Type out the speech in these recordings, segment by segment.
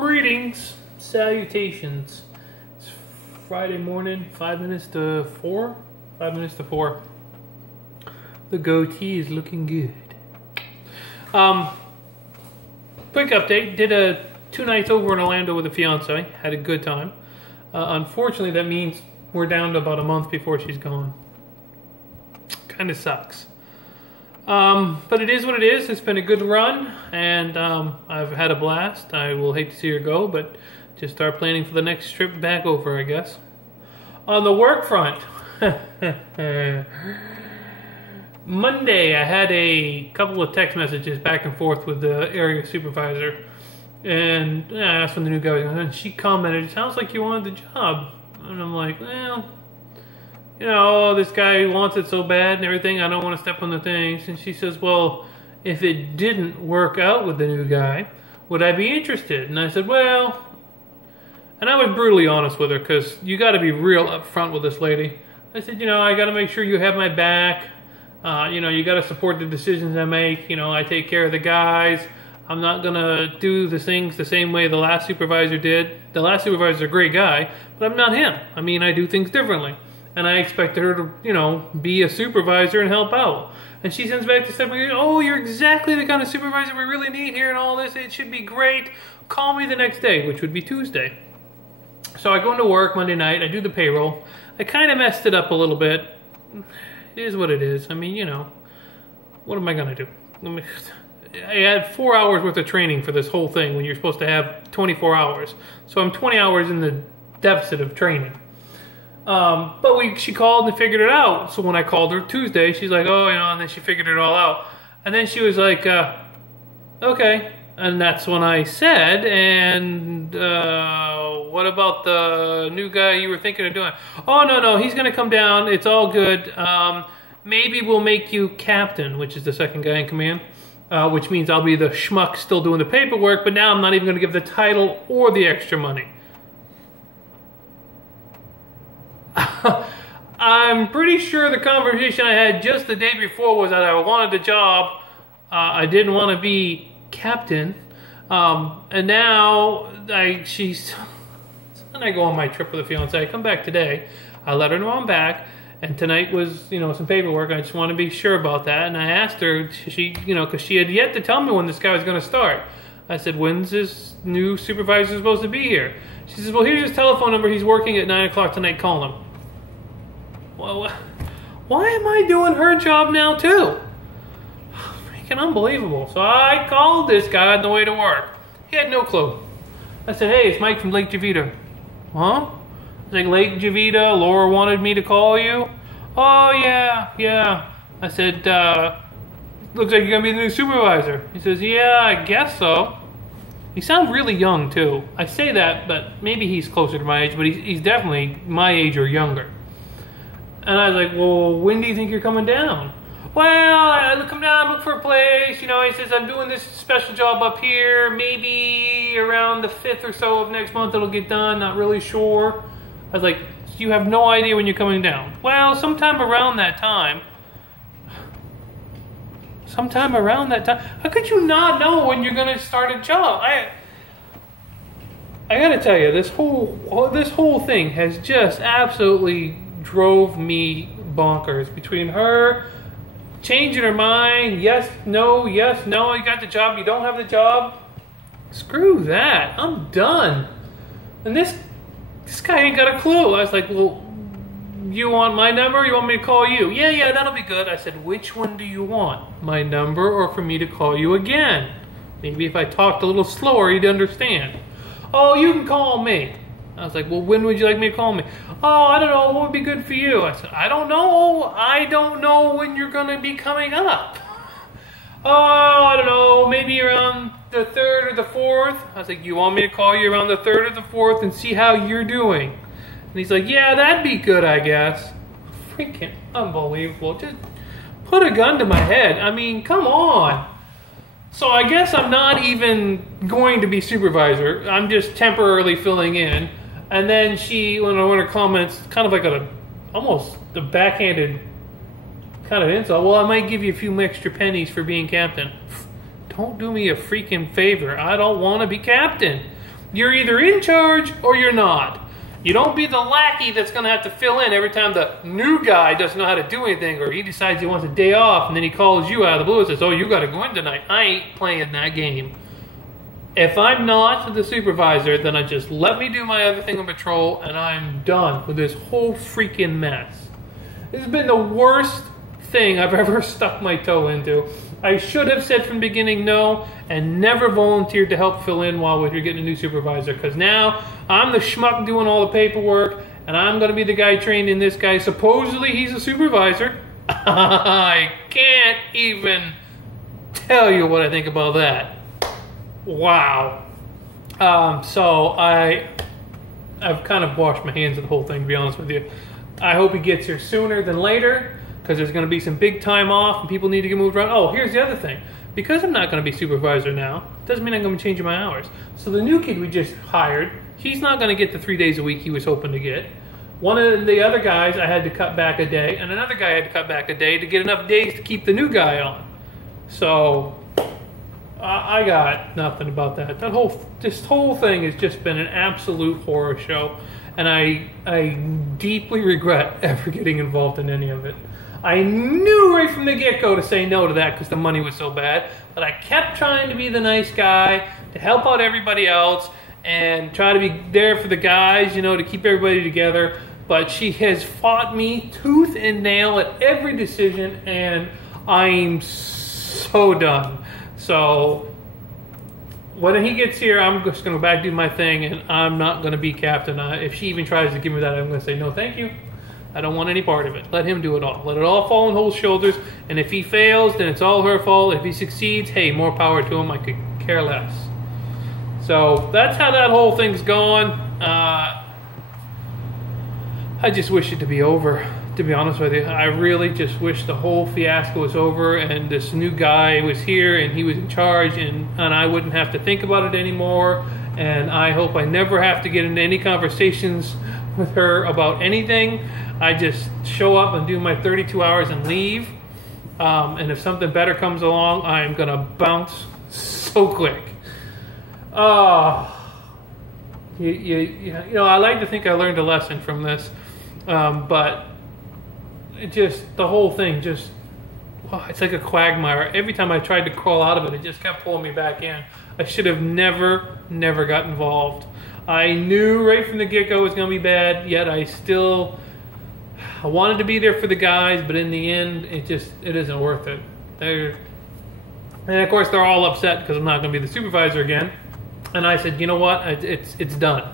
Greetings, salutations. It's Friday morning, 5 minutes to 4. 5 minutes to 4. The goatee is looking good. Quick update. Did 2 nights over in Orlando with a fiance. Had a good time. Unfortunately, that means we're down to about a month before she's gone. Kind of sucks. But it is what it is. It's been a good run, and I've had a blast. I will hate to see her go, but just start planning for the next trip back over, I guess. On the work front, Monday I had a couple of text messages back and forth with the area supervisor, and I asked when the new guy was going, and she commented, "It sounds like you wanted the job." And I'm like, well, you know, this guy wants it so bad and everything, I don't want to step on the things. And she says, well, if it didn't work out with the new guy, would I be interested? And I said, well, and I was brutally honest with her, because you got to be real upfront with this lady. I said, you know, I got to make sure you have my back. You know, you got to support the decisions I make. You know, I take care of the guys. I'm not going to do the things the same way the last supervisor did. The last supervisor's a great guy, but I'm not him. I mean, I do things differently. And I expected her to, you know, be a supervisor and help out. And she sends back to Stephanie, oh, you're exactly the kind of supervisor we really need here and all this. It should be great. Call me the next day, which would be Tuesday. So I go into work Monday night. I do the payroll. I kind of messed it up a little bit. It is what it is. I mean, you know, what am I going to do? I had 4 hours worth of training for this whole thing when you're supposed to have 24 hours. So I'm 20 hours in the deficit of training. But she called and figured it out. So when I called her Tuesday, she's like, oh, you know, and then she figured it all out. And then she was like, okay. And that's when I said, and what about the new guy you were thinking of doing? Oh, no, he's going to come down. It's all good. Maybe we'll make you captain, which is the second guy in command, which means I'll be the schmuck still doing the paperwork, but now I'm not even going to give the title or the extra money. I'm pretty sure the conversation I had just the day before was that I wanted the job. I didn't want to be captain. And now and I go on my trip with a fiance. I come back today. I let her know I'm back. And tonight was, you know, some paperwork. I just want to be sure about that. And I asked her, you know, because she had yet to tell me when this guy was going to start. I said, when's this new supervisor supposed to be here? She says, well, here's his telephone number. He's working at 9 o'clock tonight. Call him. Well, why am I doing her job now, too? Freaking unbelievable. So I called this guy on the way to work. He had no clue. I said, hey, it's Mike from Lake Javita. Huh? I was like, Lake Javita, Laura wanted me to call you. Oh, yeah. I said, looks like you're going to be the new supervisor. He says, yeah, I guess so. He sounds really young, too. I say that, but maybe he's closer to my age, but he's definitely my age or younger. And I was like, well, when do you think you're coming down? Well, I come down, look for a place. You know, he says, I'm doing this special job up here. Maybe around the 5th or so of next month it'll get done. Not really sure. I was like, you have no idea when you're coming down. Well, sometime around that time. How could you not know when you're going to start a job? I gotta tell you, this whole thing has just absolutely drove me bonkers. Between her changing her mind, yes, no, you got the job, you don't have the job. Screw that. I'm done. And this guy ain't got a clue. I was like, well, you want my number? You want me to call you? Yeah, that'll be good. I said, which one do you want? My number or for me to call you again? Maybe if I talked a little slower, you'd understand. Oh, you can call me. I was like, well, when would you like me to call me? Oh, I don't know. What would be good for you? I said, I don't know. I don't know when you're going to be coming up. Oh, I don't know. Maybe around the 3rd or the 4th. I was like, you want me to call you around the 3rd or the 4th and see how you're doing? And he's like, yeah, that'd be good, I guess. Freaking unbelievable. Just put a gun to my head. I mean, come on. So I guess I'm not even going to be supervisor. I'm just temporarily filling in. And then she, when her comments, kind of like almost a backhanded kind of insult. Well, I might give you a few extra pennies for being captain. Don't do me a freaking favor. I don't want to be captain. You're either in charge or you're not. You don't be the lackey that's going to have to fill in every time the new guy doesn't know how to do anything, or he decides he wants a day off and then he calls you out of the blue and says, oh, you got to go in tonight. I ain't playing that game. If I'm not the supervisor, then I just let me do my other thing on patrol and I'm done with this whole freaking mess. This has been the worst thing I've ever stuck my toe into. I should have said from the beginning no and never volunteered to help fill in while you're getting a new supervisor, because now I'm the schmuck doing all the paperwork and I'm going to be the guy training this guy. Supposedly he's a supervisor. I can't even tell you what I think about that. Wow. So I've kind of washed my hands of the whole thing, to be honest with you. I hope he gets here sooner than later, because there's going to be some big time off and people need to get moved around. Oh, here's the other thing. Because I'm not going to be supervisor now, doesn't mean I'm going to be changing my hours. So the new kid we just hired, he's not going to get the 3 days a week he was hoping to get. One of the other guys I had to cut back a day, and another guy had to cut back a day to get enough days to keep the new guy on. So I got nothing about that. This whole thing has just been an absolute horror show, and I deeply regret ever getting involved in any of it. I knew right from the get-go to say no to that because the money was so bad, but I kept trying to be the nice guy, to help out everybody else, and try to be there for the guys, you know, to keep everybody together. But she has fought me tooth and nail at every decision, and I'm so done. So when he gets here, I'm just going to go back and do my thing, and I'm not going to be captain. If she even tries to give me that, I'm going to say no, thank you. I don't want any part of it. Let him do it all. Let it all fall on Holt's shoulders. And if he fails, then it's all her fault. If he succeeds, hey, more power to him. I could care less. So that's how that whole thing's going. I just wish it to be over, to be honest with you. I really just wish the whole fiasco was over and this new guy was here and he was in charge and I wouldn't have to think about it anymore. And I hope I never have to get into any conversations with her about anything. I just show up and do my 32 hours and leave. And if something better comes along, I'm going to bounce so quick. You know, I like to think I learned a lesson from this. But it just, the whole thing just, it's like a quagmire. Every time I tried to crawl out of it, it just kept pulling me back in. I should have never got involved. I knew right from the get-go it was going to be bad, yet I wanted to be there for the guys, but in the end, it isn't worth it. And of course, they're all upset because I'm not going to be the supervisor again. And I said, you know what? It's done.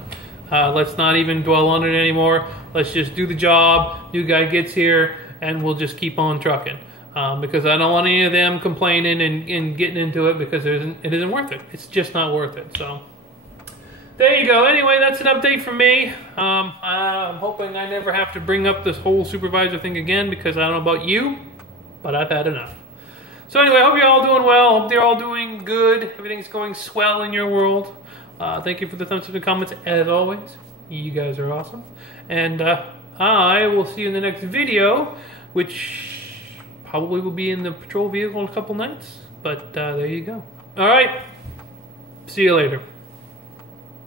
Let's not even dwell on it anymore. Let's just do the job. New guy gets here, and we'll just keep on trucking. Because I don't want any of them complaining and getting into it because it isn't worth it. It's just not worth it. So there you go. Anyway, that's an update from me. I'm hoping I never have to bring up this whole supervisor thing again because I don't know about you, but I've had enough. So anyway, I hope you're all doing well. Hope you're all doing good. Everything's going swell in your world. Thank you for the thumbs up and comments as always. You guys are awesome. And I will see you in the next video, which probably will be in the patrol vehicle in a couple nights. But there you go. All right. See you later.